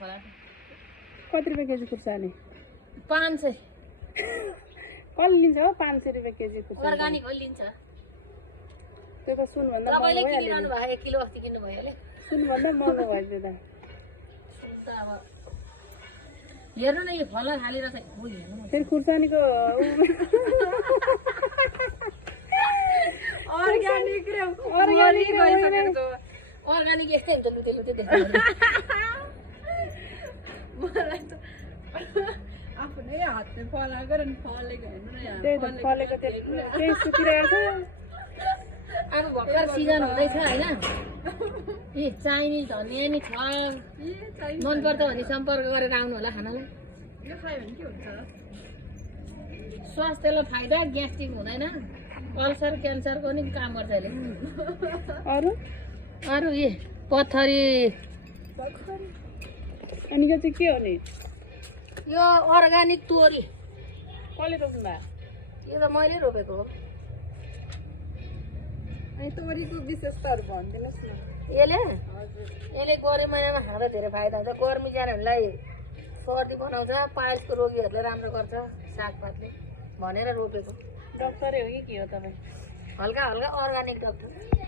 फलाएको कति रुपियाँ केजी खुर्सानी 500 कसले लिन्छ हो 500 रुपियाँ केजी खुर्सानी अर्गानिक हो लिन्छ त्यो त सुनभन्दा तपाईँले महँगो किनिरहनु भयो 1 किलो अस्ति किन्नु भयो अरे सुनभन्दा महँगो भयो त्यो त सुन त अब हेर्नु न यो फल्न थालिरहेछ हो हेर्नु न फेरि खुर्सानीको अर्गानिक रे अर्गानिक गइसकेको अर्गानिक यस्तै हुन्छ लुते लुते देख्छ मलाई त आफ्नै हातले फलाएको र फलेको हेर्नु न यहाँ त्यही त फलेको त्यही सुकिरहेको छ अब भर्खर सिजन हुँदैछ होइन ए चाइनिज धनियाँ नि छ मनपर्छ भने सम्पर्क गरेर आउनु होला खानालाई यो खायो भने के हुन्छ स्वास्थ्यलाई फाइदा ग्यास्ट्रिक हुँदैन अल्सर क्यान्सरको नि काम गर्छ अहिले अरू ए पथरी अनि यो चाहिँ के हो नि यो अर्गानिक तोरी कसले रोप्नु भयो यो त मैले रोपेको हो अनि तोरीको विशेषताहरू भनिदिनुहोस् न यसले गरे महिनामा खाँदा धेरै फाइदा हुन्छ गर्मी जानेहरूलाई सर्दी बनाउँछ पाइल्सको रोगीहरूले राम्रो गर्छ सागपातले भनेर रोपेको डक्टरै हो कि के हो तपाईँ हल्का हल्का अर्गानिक डक्टर